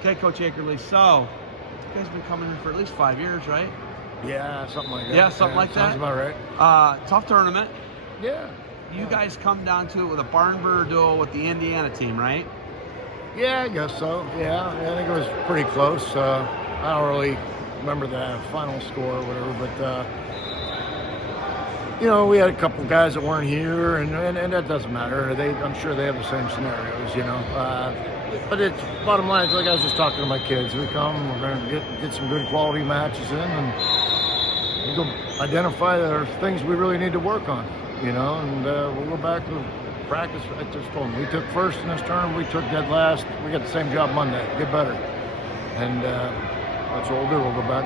Okay, Coach Akerly. So, you guys been coming in for at least 5 years, right? Yeah, something like that. Yeah, something like that. Sounds about right. Tough tournament. Yeah. You guys come down to it with a barn burner duel with the Indiana team, right? Yeah, I guess so. Yeah, I think it was pretty close. I don't really remember the final score or whatever, but we had a couple guys that weren't here, and that doesn't matter. I'm sure they have the same scenarios, But it's bottom line. It's like I was just talking to my kids. We come, we're going to get some good quality matches in, and we'll go identify that are things we really need to work on, and we'll go back to practice. I just told them we took first in this tournament, we took dead last. We got the same job Monday. Get better, and that's what we'll do. We'll go back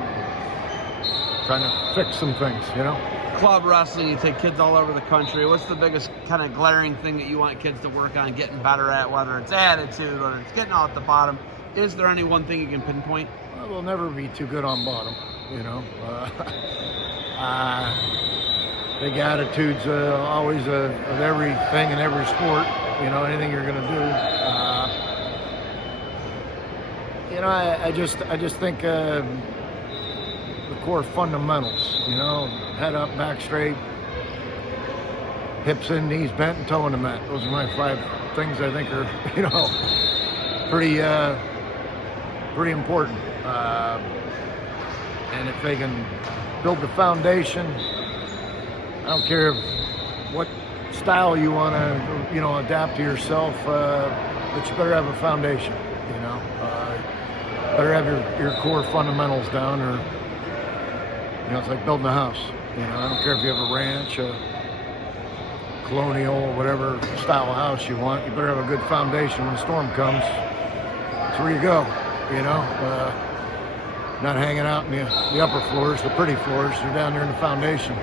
trying to fix some things, Club wrestling, you take kids all over the country. What's the biggest kind of glaring thing that you want kids to work on, getting better at, whether it's attitude, whether it's getting out at the bottom? Is there any one thing you can pinpoint? Well, we'll never be too good on bottom, Big attitude's always of everything in every sport, anything you're going to do. I just think the core fundamentals, head up, back straight, hips in, knees bent, and toe in the mat. Those are my 5 things I think are, pretty important. And if they can build the foundation, I don't care what style you want to, adapt to yourself, but you better have a foundation, better have your core fundamentals down, or it's like building a house. I don't care if you have a ranch, a colonial, whatever style of house you want. You better have a good foundation when the storm comes. That's where you go, not hanging out in the upper floors, the pretty floors. You're down there in the foundation,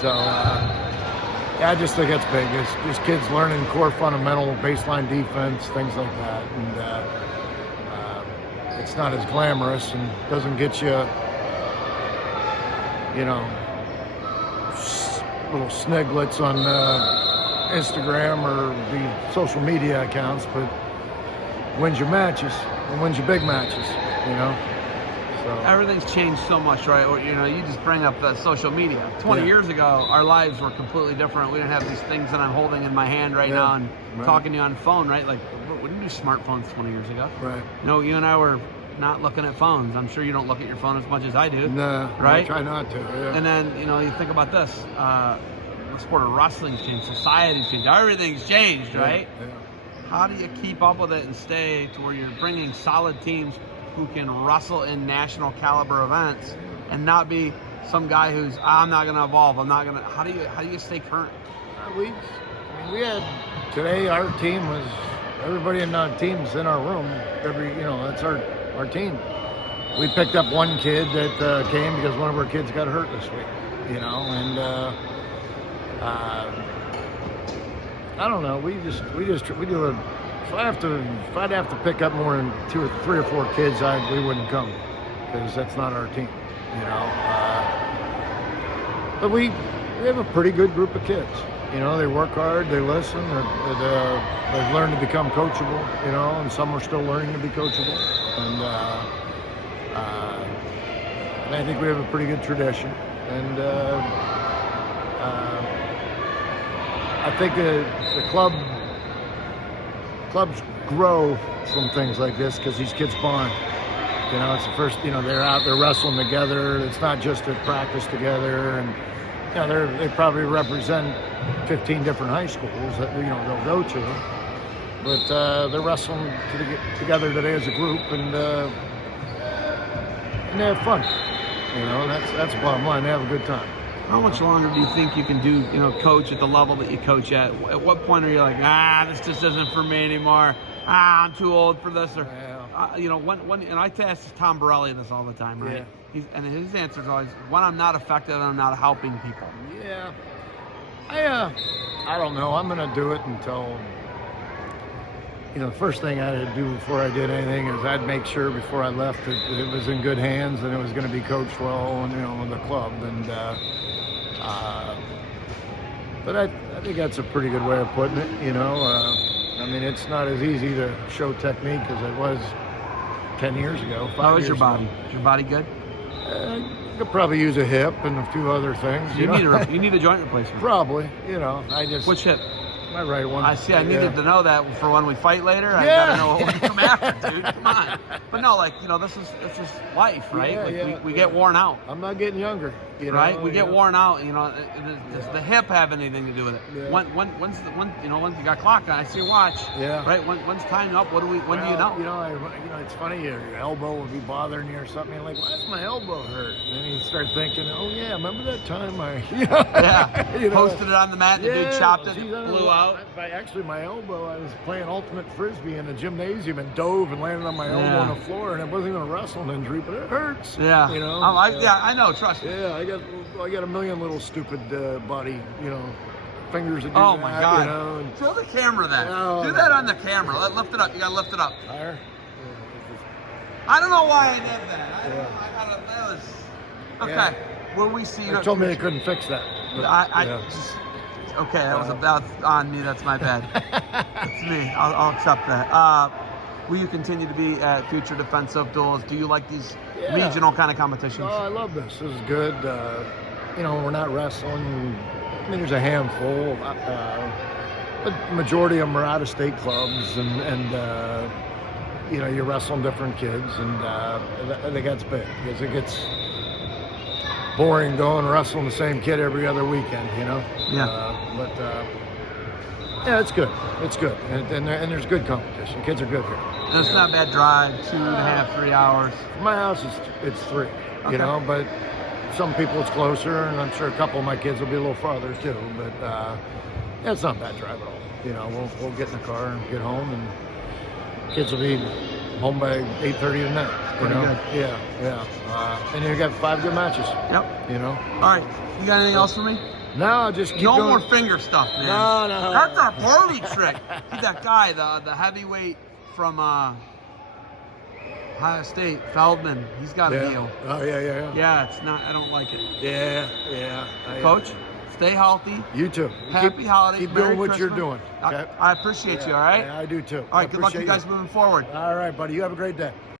So, I just think that's big. It's just kids learning core fundamental, baseline defense, things like that. And it's not as glamorous and doesn't get you, little sniglets on Instagram or the social media accounts, but wins your matches and wins your big matches, So Everything's changed so much, right? You just bring up the social media. 20 years ago, our lives were completely different. We didn't have these things that I'm holding in my hand right now and talking to you on phone, right? Like, we didn't do smartphones 20 years ago. Right. You and I were not looking at phones. I'm sure you don't look at your phone as much as I do. No, right? I try not to. Yeah. And then, you think about this. The sport of wrestling's changed. Society's changed. Everything's changed, right? Yeah. How do you keep up with it and stay to where you're bringing solid teams who can wrestle in national caliber events and not be some guy who's, I'm not going to evolve. I'm not going to. How do you stay current? We had today. Our team was everybody in the teams in our room. That's our team. We picked up one kid that came because one of our kids got hurt this week. And I don't know. We do a. If I'd have to pick up more than 2 or 3 or 4 kids, we wouldn't come because that's not our team. But we have a pretty good group of kids. They work hard, they listen, they've learned to become coachable. And some are still learning to be coachable. And I think we have a pretty good tradition. And I think the clubs grow from things like this because these kids bond. It's the first, they're out there wrestling together. It's not just to practice together. And, they probably represent 15 different high schools that, they'll go to. But they're wrestling together today as a group, and they have fun. That's the bottom line. They have a good time. How much longer do you think you can do, coach at the level that you coach at? At what point are you like, this just isn't for me anymore. I'm too old for this. Or, when and I ask Tom Borelli this all the time, right? Yeah. And his answer is always, when I'm not effective, I'm not helping people. Yeah. I don't know. I'm going to do it until, the first thing I had to do before I did anything is I'd make sure before I left that it was in good hands and it was going to be coached well, and, with the club. And, but I think that's a pretty good way of putting it, I mean, it's not as easy to show technique as it was 10 years ago. How is your body? Is your body good? Could probably use a hip and a few other things. You need a joint replacement. Probably, I just... Which hip? My right one. I see. I needed to know that for when we fight later. I Yeah. gotta know what we come after, dude. Come on. But no, this is life, right? We get worn out. I'm not getting younger, right? We get worn out. Does the hip have anything to do with it? Yeah. Once you got clock on, I see your watch. Yeah. Right. When's time up? When do you know? It's funny. Your elbow would be bothering you or something. You're like, why does my elbow hurt? And then you start thinking, oh yeah, remember that time I, posted it on the mat. The dude chopped it, blew out. Actually, my elbow. I was playing ultimate frisbee in a gymnasium and dove and landed on my elbow on the floor, and it wasn't even a wrestling injury, but it hurts. Yeah. I know. Trust me. Yeah, I got a million little stupid body, fingers that do Oh that, my God! Show the camera that. Oh, do that on the camera. Lift it up. You gotta lift it up. Higher. I don't know why I did that. That was okay. Yeah. Will we see? They told me they couldn't fix that. But, Okay, that was on me. That's my bad. It's me. I'll accept that. Will you continue to be at future defensive duels? Do you like these regional kind of competitions? Oh, I love this. This is good. We're not wrestling. I mean, there's a handful, but the majority of them are out-of-state clubs, and you're wrestling different kids, and I think that's big because it gets boring going wrestling the same kid every other weekend, Yeah. It's good. It's good, and there's good competition. Kids are good here. And it's not a bad drive, 2.5, 3 hours. My house it's 3, but some people it's closer, and I'm sure a couple of my kids will be a little farther too. But it's not a bad drive at all. We'll get in the car and get home, and kids will be home by 8:30 tonight. Pretty good. Yeah. And you got 5 good matches. Yep. All right. You got anything else for me? No, just keep no going. more finger stuff, man. No. That's our party trick. He's that guy, the heavyweight from Ohio State, Feldman. He's got a deal. Oh yeah. Yeah, it's not. I don't like it. Yeah. Coach, stay healthy. You too. Happy holidays. Keep Merry doing what Christmas. you're doing. Okay? I appreciate you. All right. Yeah, I do too. All right. Good luck, you guys, moving forward. All right, buddy. You have a great day.